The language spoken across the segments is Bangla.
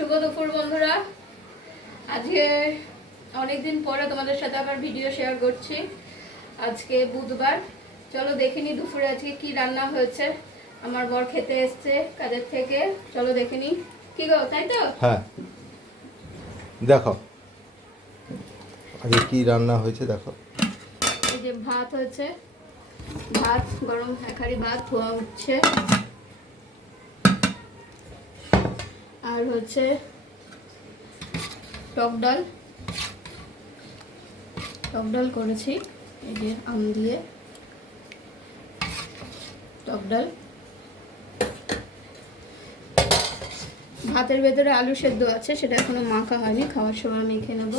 শুভ দুপুর বন্ধুরা। আজকে অনেকদিন পরে তোমাদের সাথে আবার ভিডিও শেয়ার করছি। আজকে বুধবার। চলো দেখিনি দুপুরে আজকে কি রান্না হয়েছে। আমার বর খেতে এসছে কাজের থেকে, চলো দেখিনি। কি গো, তাই তো? হ্যাঁ, দেখো আজকে কি রান্না হয়েছে দেখো। এই যে ভাত হয়েছে, ভাত গরম, এক হাঁড়ি ভাত ধোয়া হচ্ছে। আর হচ্ছে টক ডাল করেছি, এই যে আম দিয়ে টক ডাল। ভাতের ভেতরে আলু সেদ্ধ আছে, সেটা এখনো মাখা হয়নি, খাওয়ার সময় মেখে নেব।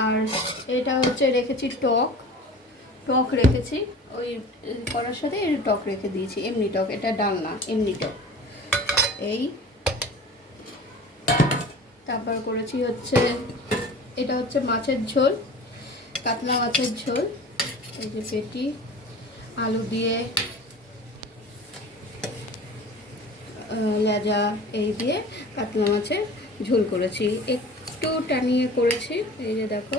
আর এটা হচ্ছে রেখেছি টক রেখেছি, ওই করার সাথে টক রেখে দিয়েছি, এমনি টক, এটা ডাল না, এমনি টক। এই তারপর করেছি হচ্ছে, এটা হচ্ছে মাছের ঝোল, কাতলা মাছের ঝোল। এই যে পেটি আলু দিয়ে, লেজা এই দিয়ে কাতলা মাছের ঝোল করেছি, একটু টানিয়ে করেছি। এই যে দেখো,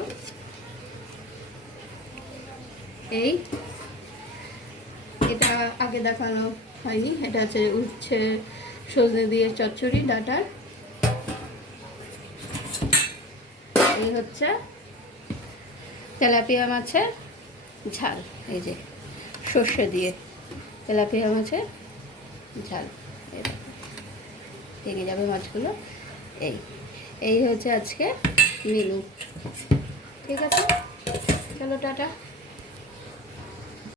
এই এটা আগে দেখানো হয়নি, এটা হচ্ছে উচ্ছে সজনে দিয়ে চচ্চড়ি ডাটার। এই হচ্ছে তেলাপিয়া মাছের ঝাল, এই যে সর্ষে দিয়ে তেলাপিয়া মাছের ঝাল। ভেঙে যাবে মাছগুলো। এই হচ্ছে আজকে মেনু। ঠিক আছে, চলো টাটা।